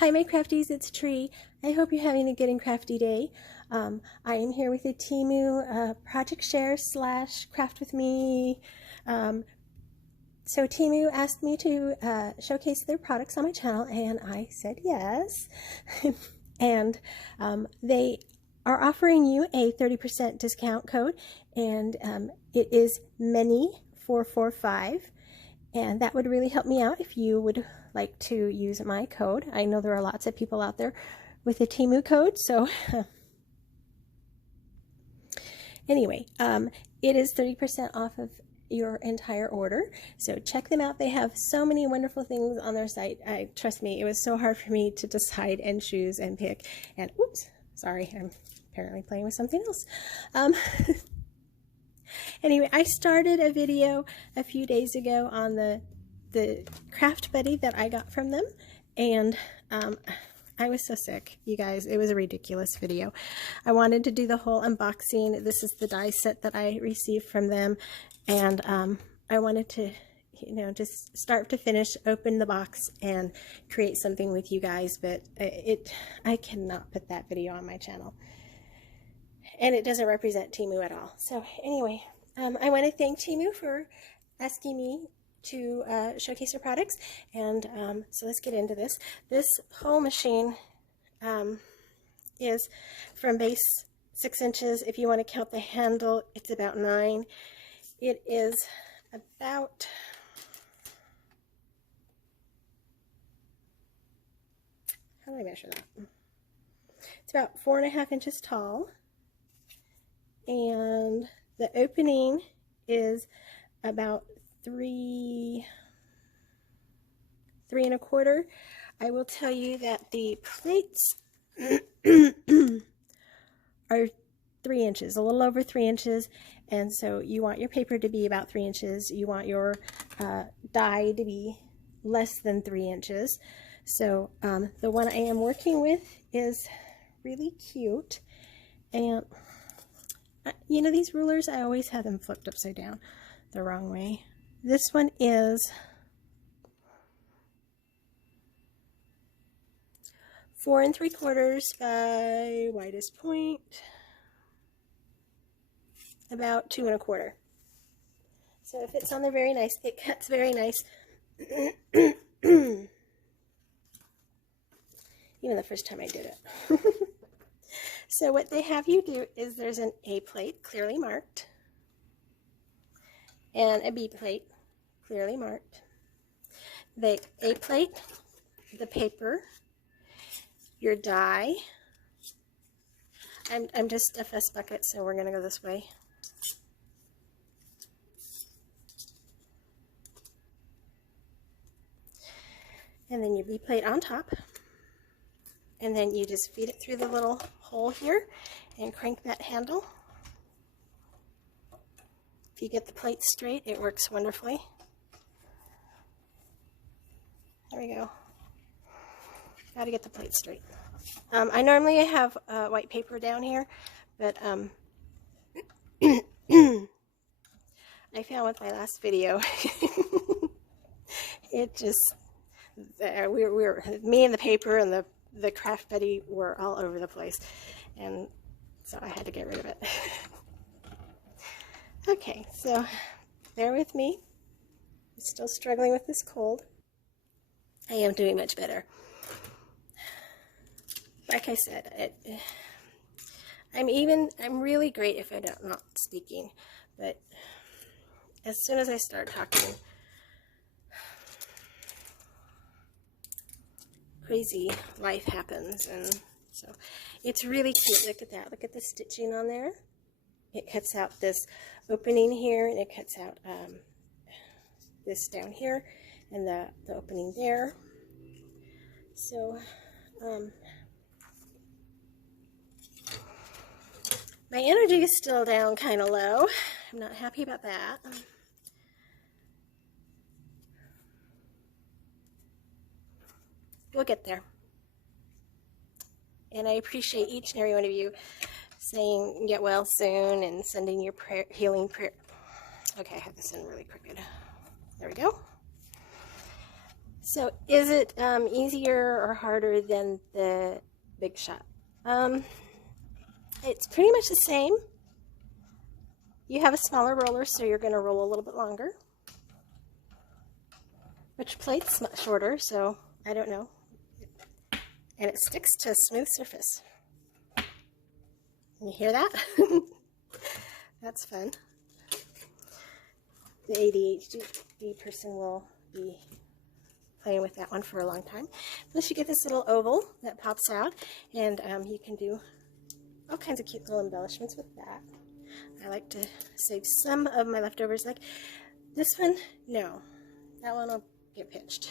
Hi, my crafties, it's Tree. I hope you're having a good and crafty day. I am here with a Temu project share / craft with me. So Temu asked me to showcase their products on my channel, and I said yes. And they are offering you a 30% discount code, and it is many445. And that would really help me out if you would like to use my code. I know there are lots of people out there with a Temu code, so anyway, it is 30% off of your entire order. So check them out. They have so many wonderful things on their site. Trust me, it was so hard for me to decide and choose and pick. And oops, sorry, I'm apparently playing with something else. Anyway, I started a video a few days ago on the craft buddy that I got from them, and I was so sick, you guys. It was a ridiculous video. I wanted to do the whole unboxing. This is the die set that I received from them, and I wanted to, you know, just start to finish, open the box and create something with you guys, but I cannot put that video on my channel. And it doesn't represent Temu at all. So anyway, I want to thank Temu for asking me to showcase their products. And so let's get into this. This whole machine is from base 6 inches. If you want to count the handle, it's about 9. It is about how do I measure that? It's about 4.5 inches tall. And the opening is about 3 3¼ I will tell you that the plates are 3 inches, a little over 3 inches, and so you want your paper to be about 3 inches. You want your die to be less than 3 inches. So the one I am working with is really cute, and you know, these rulers, I always have them flipped upside down the wrong way. This one is 4 3/4 by widest point, about 2 1/4. So it fits on there very nice. It cuts very nice. Even the first time I did it. So what they have you do is there's an A plate clearly marked and a B plate clearly marked. The A plate, the paper, your die. I'm just a fuss bucket, so we're gonna go this way. And then your B plate on top. And then you just feed it through the little hole here and crank that handle. If you get the plate straight, it works wonderfully. There we go. Got to get the plate straight. I normally have white paper down here, but I found with my last video, it just, me and the paper and the craft buddy were all over the place, and so I had to get rid of it. Okay, so bear with me. I'm still struggling with this cold. I am doing much better. Like I said, I'm really great if I'm not speaking, but as soon as I start talking, crazy life happens. And so it's really cute. Look at that. Look at the stitching on there. It cuts out this opening here, and it cuts out this down here, and the opening there. So my energy is still down kind of low. I'm not happy about that. We'll get there. And I appreciate each and every one of you saying get well soon and sending your healing prayer. Okay, I have this in really crooked. There we go. So is it easier or harder than the Big Shot? It's pretty much the same. You have a smaller roller, so you're going to roll a little bit longer. Which plate's much shorter, so I don't know. And it sticks to a smooth surface. You hear that? That's fun. The ADHD person will be playing with that one for a long time. Plus you get this little oval that pops out, and you can do all kinds of cute little embellishments with that. I like to save some of my leftovers. Like this one, no. That one will get pitched.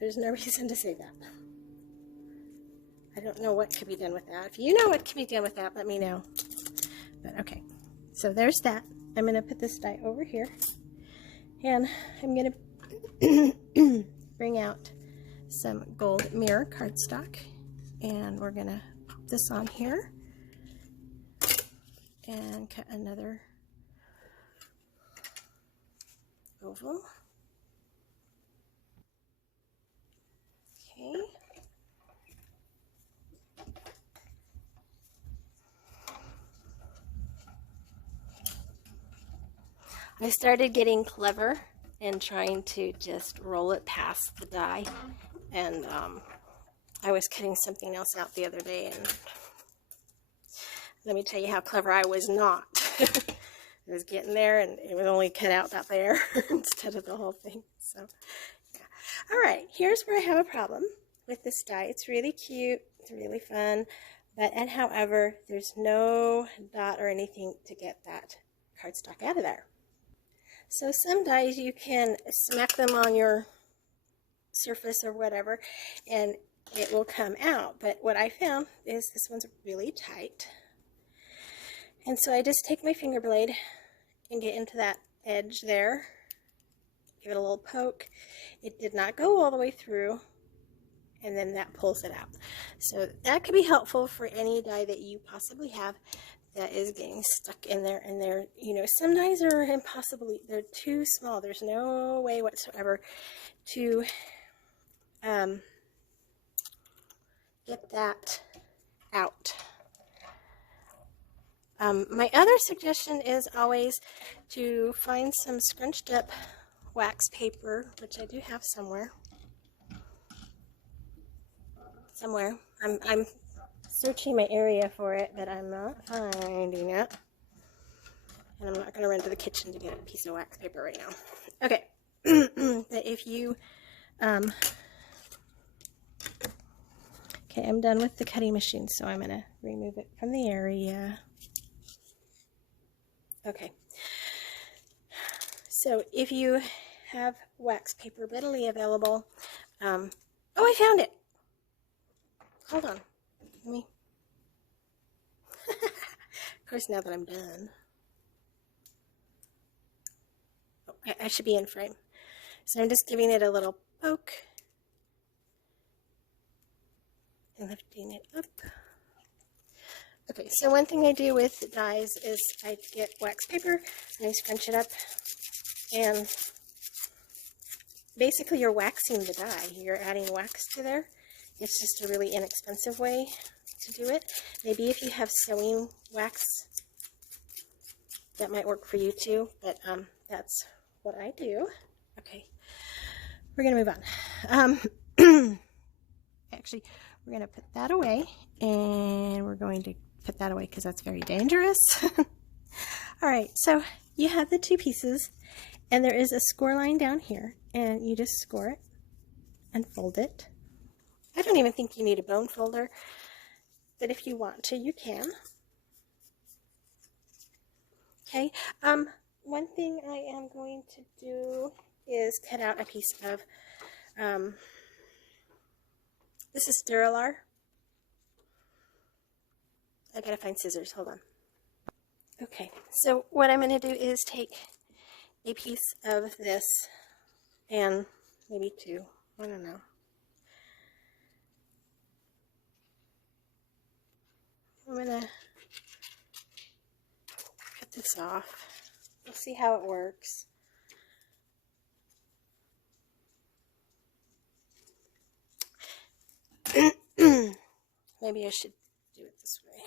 There's no reason to save that. I don't know what could be done with that. If you know what can be done with that, let me know. But okay, so there's that. I'm going to put this die over here, and I'm going to bring out some gold mirror cardstock, and we're going to pop this on here and cut another oval. Okay. I started getting clever and trying to just roll it past the die, and I was cutting something else out the other day, and let me tell you how clever I was not. I was getting there, and it was only cut out about there instead of the whole thing. So, yeah. All right, here's where I have a problem with this die. It's really cute, it's really fun, but and however, there's no dot or anything to get that cardstock out of there. So some dies you can smack them on your surface or whatever, and it will come out. But what I found is this one's really tight. And so I just take my finger blade and get into that edge there, give it a little poke. It did not go all the way through, and then that pulls it out. So that could be helpful for any die that you possibly have that is getting stuck in there, and they're, you know, some dies are impossibly, they're too small. There's no way whatsoever to get that out. My other suggestion is always to find some scrunched up wax paper, which I do have somewhere. I'm searching my area for it, but I'm not finding it. And I'm not going to run to the kitchen to get a piece of wax paper right now. Okay. But if you, okay, I'm done with the cutting machine, so I'm going to remove it from the area. Okay. So if you have wax paper readily available, oh, I found it. Hold on. Let me. Of course, now that I'm done, oh, I should be in frame. So I'm just giving it a little poke and lifting it up. Okay, so one thing I do with dies is I get wax paper and I scrunch it up, and basically you're waxing the die. You're adding wax to there. It's just a really inexpensive way to do it. Maybe if you have sewing wax, that might work for you too, but that's what I do. Okay, we're going to move on. Actually, we're going to put that away, and we're going to put that away because that's very dangerous. All right, so you have the two pieces, and there is a score line down here, and you just score it and fold it. I don't even think you need a bone folder, but if you want to, you can. Okay, one thing I am going to do is cut out a piece of, this is Duralar. I gotta find scissors, hold on. Okay, so what I'm gonna do is take a piece of this, and maybe two, I don't know. I'm gonna cut this off. We'll see how it works. maybe I should do it this way.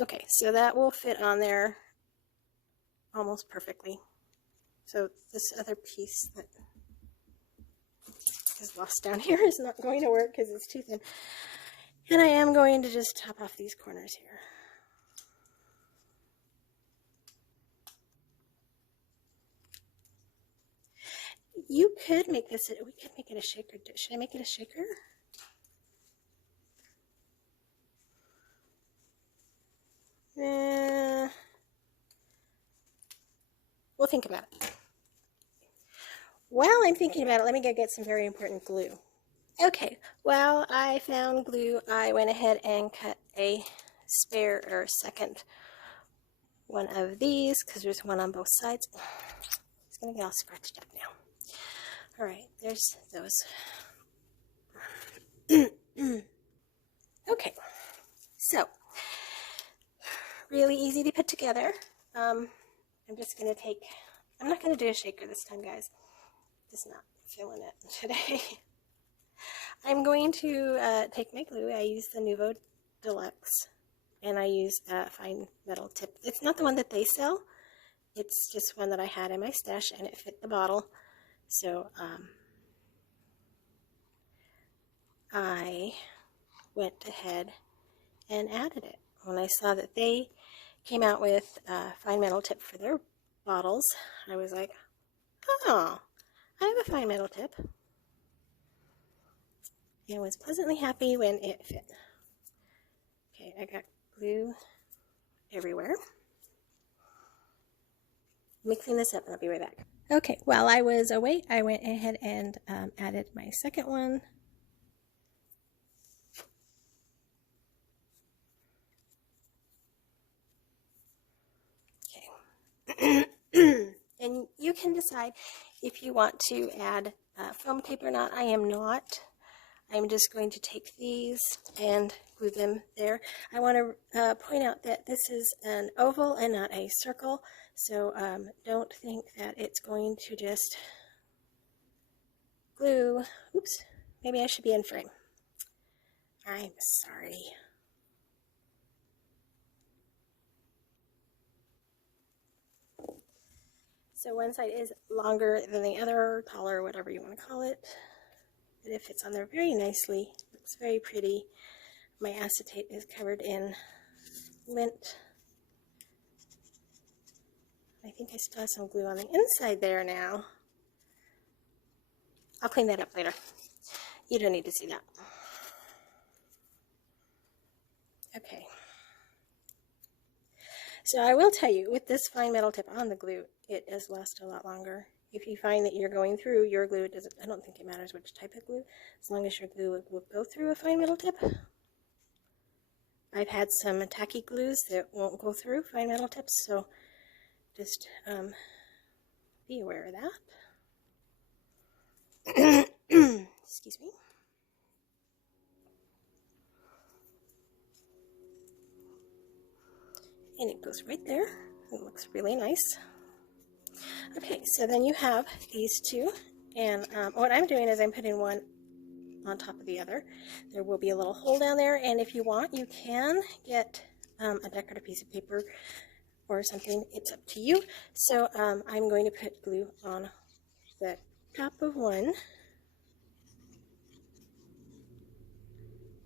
Okay, so that will fit on there almost perfectly. So this other piece that is lost down here is not going to work because it's too thin. And I am going to just top off these corners here. You could make this, we could make it a shaker. Should I make it a shaker? We'll think about it. While I'm thinking about it, let me go get some very important glue. Okay, while I found glue, I went ahead and cut a spare or second one of these because there's one on both sides. It's going to get all scratched up now. All right, there's those. Okay, so really easy to put together. I'm just going to take, I'm not going to do a shaker this time, guys. Just not feeling it today. I'm going to take my glue. I use the Nuvo Deluxe, and I use a fine metal tip. It's not the one that they sell. It's just one that I had in my stash, and it fit the bottle. So I went ahead and added it. When I saw that they came out with a fine metal tip for their bottles, I was like, oh, I have a fine metal tip. And was pleasantly happy when it fit. Okay, I got glue everywhere. Let me clean this up and I'll be right back. Okay, while I was away, I went ahead and added my second one. Okay. And you can decide if you want to add foam tape or not. I am not. I'm just going to take these and glue them there. I want to point out that this is an oval and not a circle, so don't think that it's going to just glue. Oops, maybe I should be in frame. I'm sorry. So one side is longer than the other, taller, whatever you want to call it. But it fits on there very nicely. Looks very pretty. My acetate is covered in lint. I think I still have some glue on the inside there now. I'll clean that up later. You don't need to see that. Okay. So I will tell you, with this fine metal tip on the glue, it does last a lot longer. If you find that you're going through your glue, it doesn't, I don't think it matters which type of glue, as long as your glue will go through a fine metal tip. I've had some tacky glues that won't go through fine metal tips, so just be aware of that. Excuse me. And it goes right there. It looks really nice. Okay, so then you have these two, and what I'm doing is I'm putting one on top of the other. There will be a little hole down there, and if you want, you can get a decorative piece of paper or something. It's up to you. So I'm going to put glue on the top of one,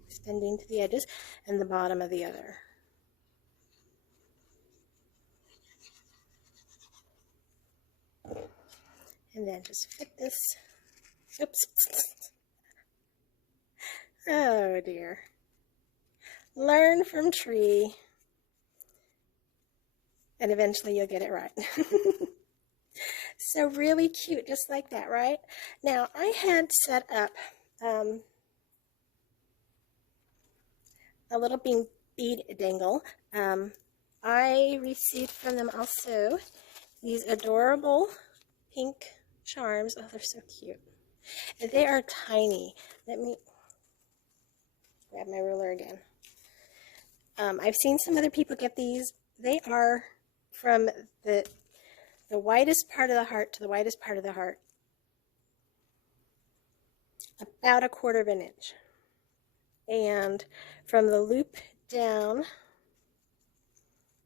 extending to the edges, and the bottom of the other. And then just fit this. Oops. Oh dear. Learn from Tree. And eventually you'll get it right. So really cute, just like that, right? Now I had set up a little bead dangle. I received from them also these adorable pink charms. Oh, they're so cute. And they are tiny. Let me grab my ruler again. I've seen some other people get these. They are from the widest part of the heart to the widest part of the heart. about 1/4 of an inch. And from the loop down,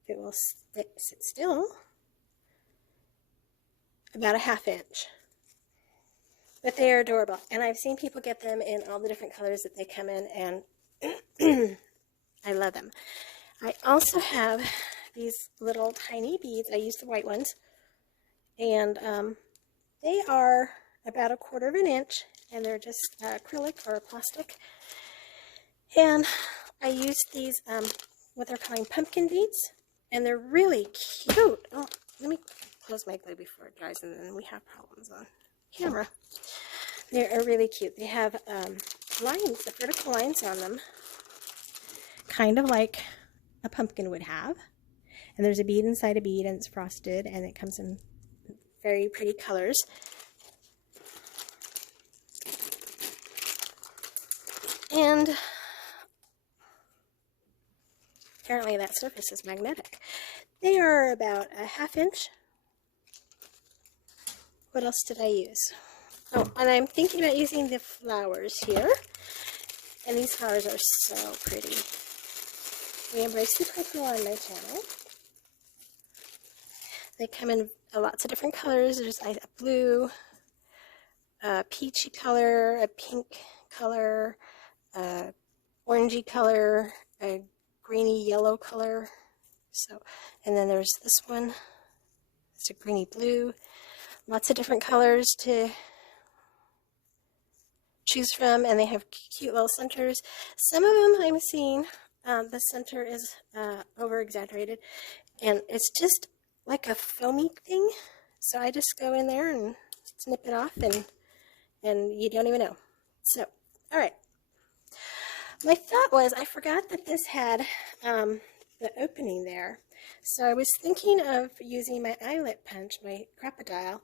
it will sit still, about 1/2 inch. But they are adorable, and I've seen people get them in all the different colors that they come in, and I love them. I also have these little tiny beads. I use the white ones, and they are about 1/4 of an inch, and they're just acrylic or plastic. And I use these, what they're calling pumpkin beads, and they're really cute. Oh, let me close my glue before it dries, and then we have problems on camera. They are really cute. They have lines, the vertical lines on them, kind of like a pumpkin would have. And there's a bead inside a bead, and it's frosted, and it comes in very pretty colors. And apparently that surface is magnetic. They are about 1/2 inch. What else did I use? Oh, and I'm thinking about using the flowers here. And these flowers are so pretty. We embrace the purple on my channel. They come in lots of different colors. There's a blue, a peachy color, a pink color, a orangey color, a greeny yellow color. So, and then there's this one. It's a greeny blue. Lots of different colors to choose from, and they have cute little centers. Some of them I'm seeing the center is over exaggerated, and it's just like a foamy thing. So I just go in there and snip it off, and you don't even know. So, all right. My thought was, I forgot that this had the opening there. So I was thinking of using my eyelet punch, my crocodile,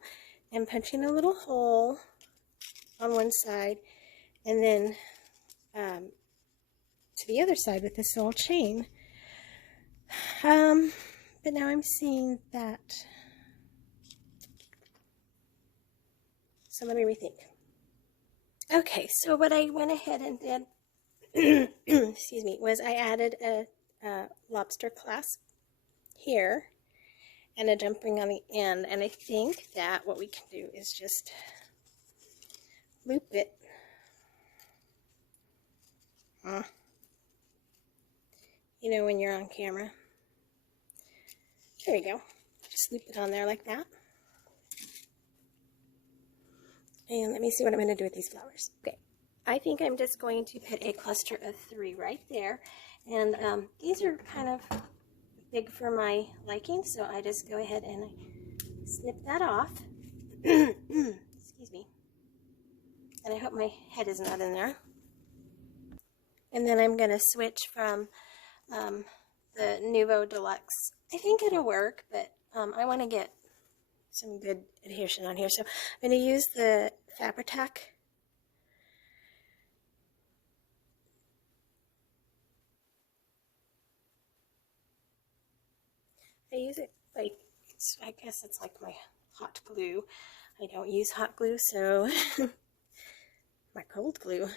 and punching a little hole on one side, and then to the other side with this little chain. But now I'm seeing that. So let me rethink. Okay, so what I went ahead and did, excuse me, was I added a lobster clasp here and a jump ring on the end. And I think that what we can do is just loop it. You know, when you're on camera. There you go. Just loop it on there like that. And let me see what I'm going to do with these flowers. Okay, I think I'm just going to put a cluster of 3 right there. And these are kind of big for my liking, so I just go ahead and I snip that off. Excuse me. And I hope my head is not in there. And then I'm going to switch from the Nuvo Deluxe. I think it'll work, but I want to get some good adhesion on here. So I'm going to use the Fabri-Tac. I use it like, I guess it's like my hot glue. I don't use hot glue, so my cold glue.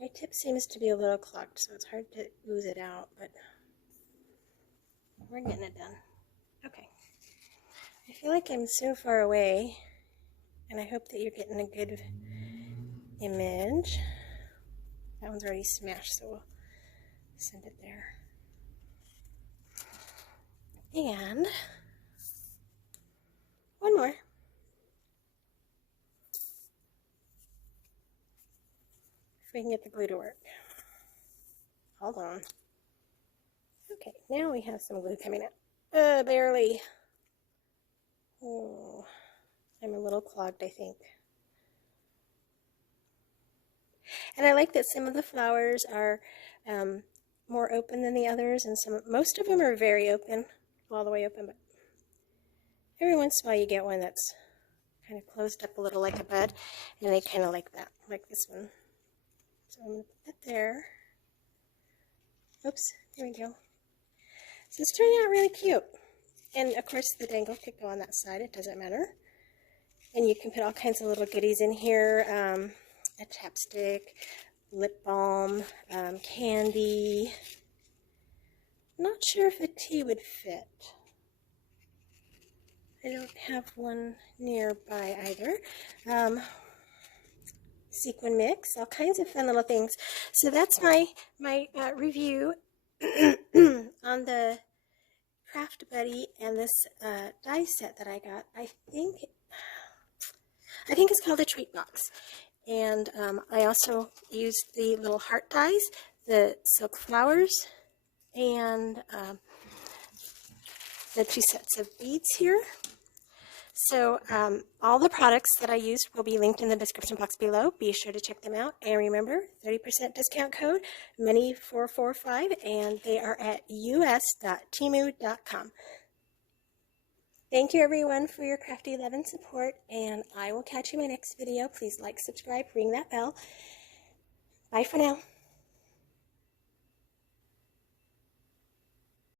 My tip seems to be a little clogged, so it's hard to ooze it out, but we're getting it done. Okay. I feel like I'm so far away, and I hope that you're getting a good image. That one's already smashed, so we'll send it there. And one more. If we can get the glue to work. Hold on. Okay, now we have some glue coming out. Barely. Oh, I'm a little clogged, I think. And I like that some of the flowers are more open than the others, and most of them are very open, all the way open, but every once in a while you get one that's kind of closed up a little like a bud, and I kind of like that, like this one. So I'm going to put that there. Oops, there we go. So it's turning out really cute. And of course the dangle could go on that side, it doesn't matter. And you can put all kinds of little goodies in here, a chapstick, lip balm, candy. Not sure if a tea would fit. I don't have one nearby either. Sequin mix, all kinds of fun little things. So that's my review on the Craft Buddy and this die set that I got. I think it's called a treat box. And I also used the little heart dies, the silk flowers, and the 2 sets of beads here. So all the products that I used will be linked in the description box below. Be sure to check them out. And remember, 30% discount code, Money445, and they are at us.temu.com. Thank you everyone for your crafty love and support, and I will catch you in my next video. Please like, subscribe, ring that bell. Bye for now.